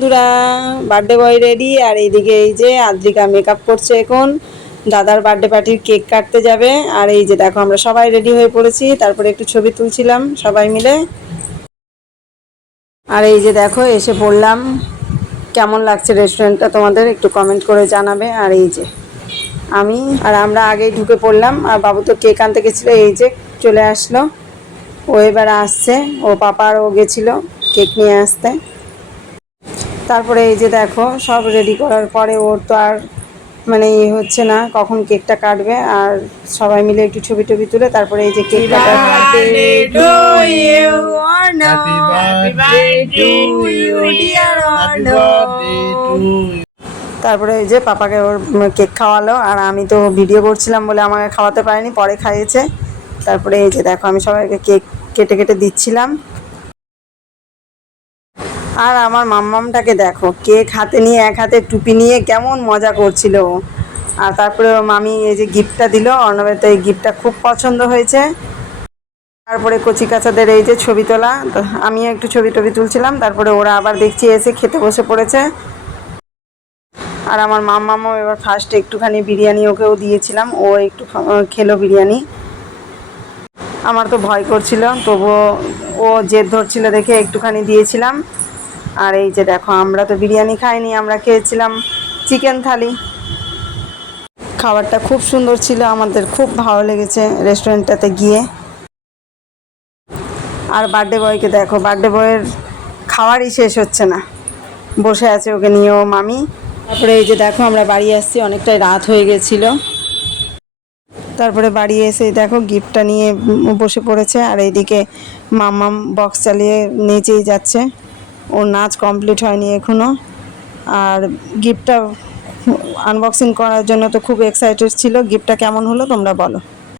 বন্ধুরা birthday boy ready আর এইদিকে এই যে আদ্রিকা মেকআপ করছে এখন। দাদার বার্থডে পার্টির কেক কাটতে যাবে। আর এই যে দেখো, আমরা সবাই রেডি হয়ে পড়েছি। তারপরে একটু ছবি তুলছিলাম সবাই মিলে। আর এই যে দেখো, এসে পড়লাম কেমন লাগছে রেস্টুরেন্টটা তোমাদের? একটু কমেন্ট করে জানাবে। আর এই যে, আমি আর আমরা আগেই ঢুকে পড়লাম। আর বাবু তো কেক আনতে গেছিল, এই যে চলে আসলো। ও এবার আসছে। ও পাপার ও গেছিল কেক নিয়ে আসতে। তারপরে এই যে দেখো সব রেডি করার পরে ওর তো আর মানে ইয়ে হচ্ছে না কখন কেকটা কাটবে আর সবাই মিলে একটু ছবি টবি তুলে তারপরে এই যে কেক কাটা Happy birthday to you, dear Happy birthday to you. তারপরে এই যে পাপাকে ওর কেক খাওয়ালো আর আমি তো ভিডিও করছিলাম বলে আমাকে খাওয়াতে পারিনি পরে খাইয়েছে। তারপরে এই যে দেখো আমি সবাইকে কেক কেটে কেটে দিচ্ছিলাম। আর আমার মাম্মামটাকে দেখো, কেক হাতে নিয়ে, এক হাতে টুপি নিয়ে কেমন মজা করছিল। আর তারপরে মামি এই যে গিফটটা দিল, অর্ণবের তো এই গিফটটা খুব পছন্দ হয়েছে। তারপরে কচি কাচাদের এই যে ছবি তোলা আমিও একটু ছবি টবি তুলছিলাম, তারপরে ওরা আবার দেখছি এসে খেতে বসে পড়েছে। আর আমার মাম্মামও এবার ফার্স্ট একটুখানি বিরিয়ানি ওকেও দিয়েছিলাম, ও একটু খেলো বিরিয়ানি। আমার তো ভয় করছিল, তবুও ও জেদ ধরছিল দেখে একটুখানি দিয়েছিলাম। আর এই যে দেখো, আমরা তো বিরিয়ানি খাইনি, আমরা খেয়েছিলাম চিকেন থালি। খাবারটা খুব সুন্দর ছিল, আমাদের খুব ভালো লেগেছে রেস্টুরেন্টটাতে গিয়ে। আর বার্থডে বয়কে দেখো, বার্থডে বয়ের খাওয়ারই শেষ হচ্ছে না। বসে আছে ওকে নিয়ে, ও মামি। তারপরে এই যে দেখো, আমরা বাড়ি আসছি, অনেকটাই রাত হয়ে গেছিল। তারপরে বাড়ি এসে দেখো, গিফটটা নিয়ে বসে পড়েছে, আর এইদিকে মাম্মাম বক্স চালিয়ে নেচেই যাচ্ছে। ওর নাচ কমপ্লিট হয়নি এখনও আর গিফটটা আনবক্সিং করার জন্য তো খুব এক্সাইটেড ছিল। গিফটটা কেমন হলো তোমরা বলো।